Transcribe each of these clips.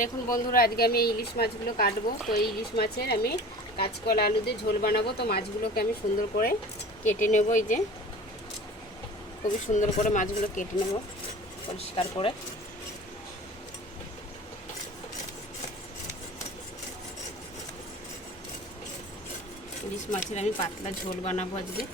দেখুন বন্ধুরা, আজকে আমি এই ইলিশ মাছগুলো কাটবো। তো এই ইলিশ মাছের আমি কাঁচকলা আলু দিয়ে ঝোল বানাবো। তো মাছগুলোকে আমি সুন্দর করে কেটে নেব এই যে। খুবই সুন্দর করে মাছগুলো কেটে নেব পরিষ্কার করে। ইলিশ মাছের আমি পাতলা ঝোল বানাবো আজকে।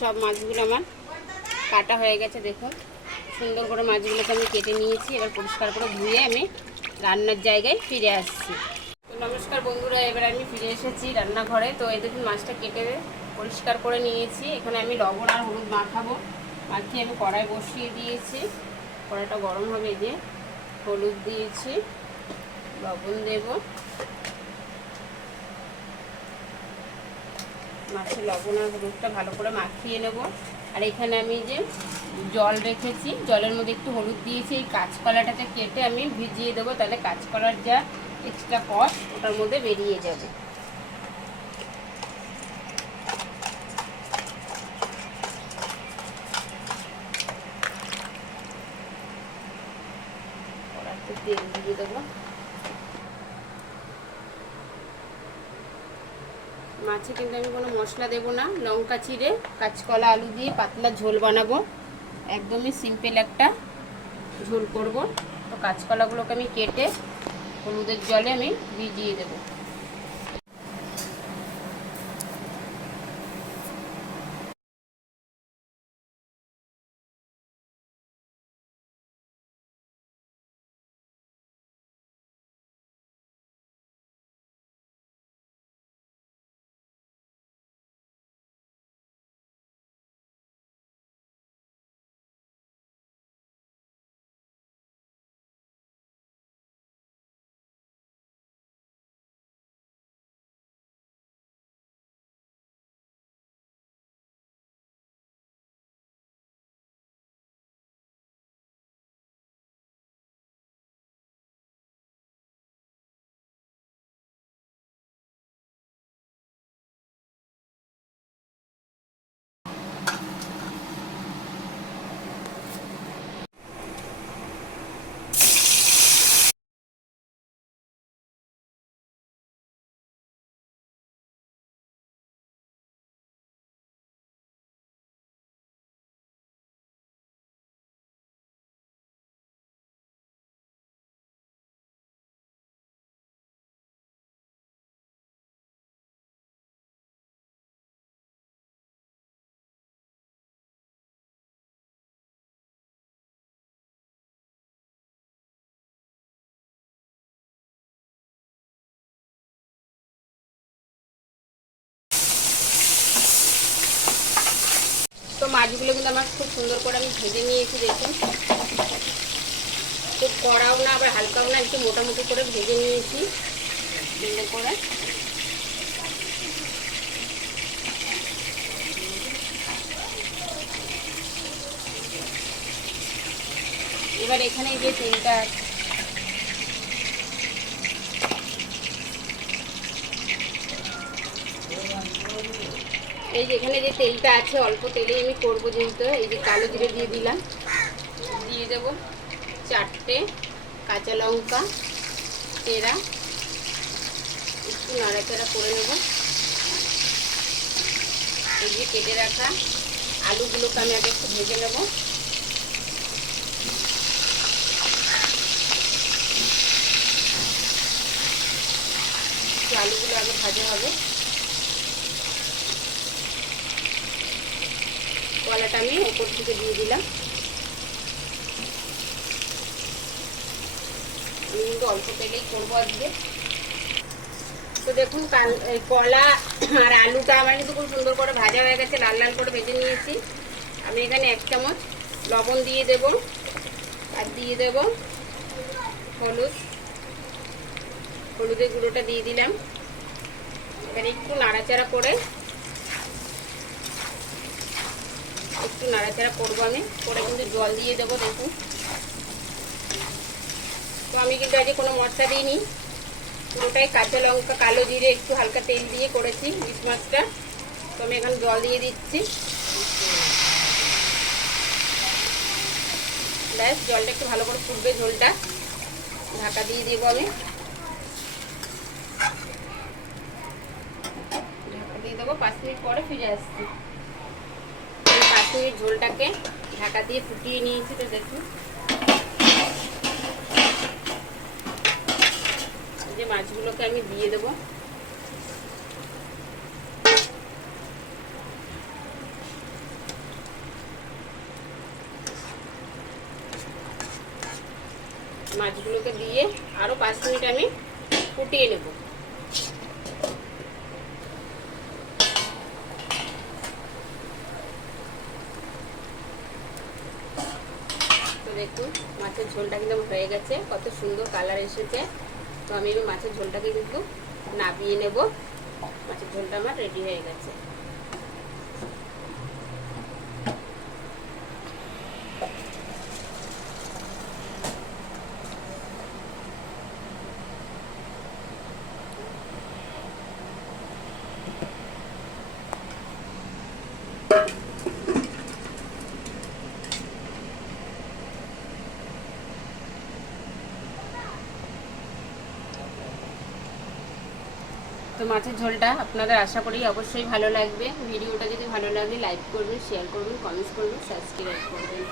সব মাছগুলো আমার কাটা হয়ে গেছে, দেখুন। সুন্দর করে মাছগুলোকে আমি কেটে নিয়েছি, এবার পরিষ্কার করে ধুয়ে আমি রান্নার জায়গায় ফিরে আসছি। তো নমস্কার বন্ধুরা, এবার আমি ফিরে এসেছি রান্নাঘরে। তো এই দেখুন, মাছটা কেটে পরিষ্কার করে নিয়েছি। এখানে আমি লবণ আর হলুদ মাখাবো। মাখিয়ে আমি কড়াই বসিয়ে দিয়েছি। কড়াইটা গরম হবে এই যে। হলুদ দিয়েছি, লবণ দেবো। মাছের লবণ আর হলুদটা ভালো করে মাখিয়ে নেব। আর এখানে আমি যে জল রেখেছি, জলের মধ্যে একটু হলুদ দিয়েছি, এই কাঁচকলাটাতে কেটে আমি ভিজিয়ে দেবো, তাহলে কাঁচকলার যা এক্সট্রা কষ ওটার মধ্যে বেরিয়ে যাবে। তেল দিয়ে দেবো। মাছে কিন্তু আমি কোনো মশলা দেবো না, লঙ্কা চিড়ে, কাঁচকলা আলু দিয়ে পাতলা ঝোল বানাবো। একদমই সিম্পল একটা ঝোল করব। তো কাঁচকলাগুলোকে আমি কেটে হলুদের জলে আমি ভিজিয়ে দেবো। মাছগুলো কিন্তু আমার খুব সুন্দর করে আমি ভেজে নিয়েছি দেখুন। খুব কড়াও না আবার হালকাও না একটু মোটামুটি করে ভেজে নিয়েছি। সুন্দর করে। এবার এখানে যে তিনটা এই যে এখানে যে তেলটা আছে, অল্প তেলেই আমি করব যেহেতু, এই যে কালো জিরে দিয়ে দিলাম। দিয়ে দেবো চারটে কাঁচা লঙ্কা চেরা একটু নাড়াচাড়া করে নেব। এই যে কেটে রাখা আলুগুলোকে আমি আগে একটু ভেজে নেব। আলুগুলো আগে ভাজা হবে। কলাটা আমি ওপর থেকে দিয়ে দিলাম। আমি কিন্তু অল্প তেলেই করব আজকে। তো দেখুন, কলা আর আলুটা আমার কিন্তু খুব সুন্দর করে ভাজা হয়ে গেছে, লাল লাল করে ভেজে নিয়েছি। আমি এখানে এক চামচ লবণ দিয়ে দেব, আর দিয়ে দেব হলুদ। হলুদের গুঁড়োটা দিয়ে দিলাম। এবার একটু নাড়াচাড়া করে একটু নাড়াচাড়া করব আমি। পরে কিন্তু জল দিয়ে দেবো, দেখুন। তো আমি কিন্তু আজকে কোনো মশলা দিইনি। পুরোটাই কাঁচা লঙ্কা, কালো জিরে, একটু হালকা তেল দিয়ে করেছি ইলিশ মাছটা। তো আমি এখন জল দিয়ে দিচ্ছি। ব্যাস, জলটা একটু ভালো করে ফুটবে ঝোলটা। ঢাকা দিয়ে দেবো আমি। ঢাকা দিয়ে দেবো, পাঁচ মিনিট পরে ফিরে আসছি। এই ঝোলটাকে ঢাকা দিয়ে ফুটিয়ে নিয়েছি, তো দেখুন। যে মাছগুলোকে আমি দিয়ে দেবো। মাছগুলোকে দিয়ে আরও পাঁচ মিনিট আমি ফুটিয়ে নেব। দেখুন মাছের ঝোলটা কিন্তু হয়ে গেছে, কত সুন্দর কালার এসেছে। তো আমি এবার মাছের ঝোলটাকে কিন্তু নাবিয়ে নেব। মাছের ঝোলটা আমার রেডি হয়ে গেছে। তো মাছের ঝোলটা আপনাদের আশা করি অবশ্যই ভালো লাগবে। ভিডিওটা যদি ভালো লাগে লাইক করবেন শেয়ার করবেন কমেন্টস করবেন সাবস্ক্রাইব করবেন।